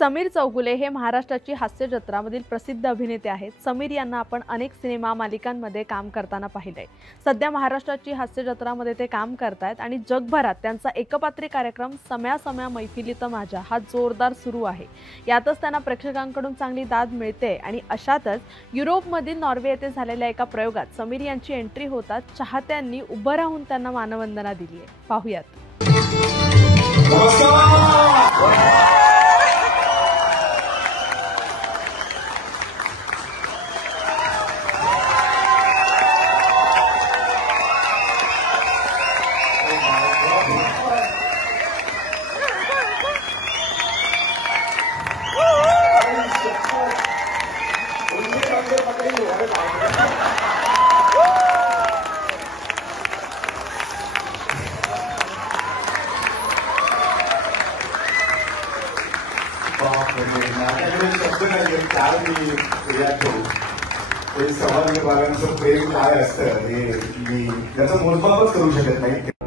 समीर चौगुले हे महाराष्ट्राची हास्य जत्रामधील प्रसिद्ध अभिनेते आहेत। समीर यांना आपण अनेक सिनेमा मालिकांमध्ये काम करताना पाहिलंय। सध्या महाराष्ट्राची हास्य जत्रामध्ये ते काम करतायत आणि जगभरात त्यांचा एकपात्री कार्यक्रम सम्या सम्या मैफिलीत माझ्या हा जोरदार सुरू आहे। यातच त्यांना प्रेक्षकांकडून चांगली दाद मिळते आणि अशातच युरोपमधील नॉर्वे येथे झालेल्या एका प्रयोगात समीर यांची एंट्री होताच चाहत्यांनी उभं राहून त्यांना मानवंदना दिली आहे। पाहूयात। समाज विभागांचं प्रेम काय असतं हे मी त्याचं मोजमापच करू शकत नाही।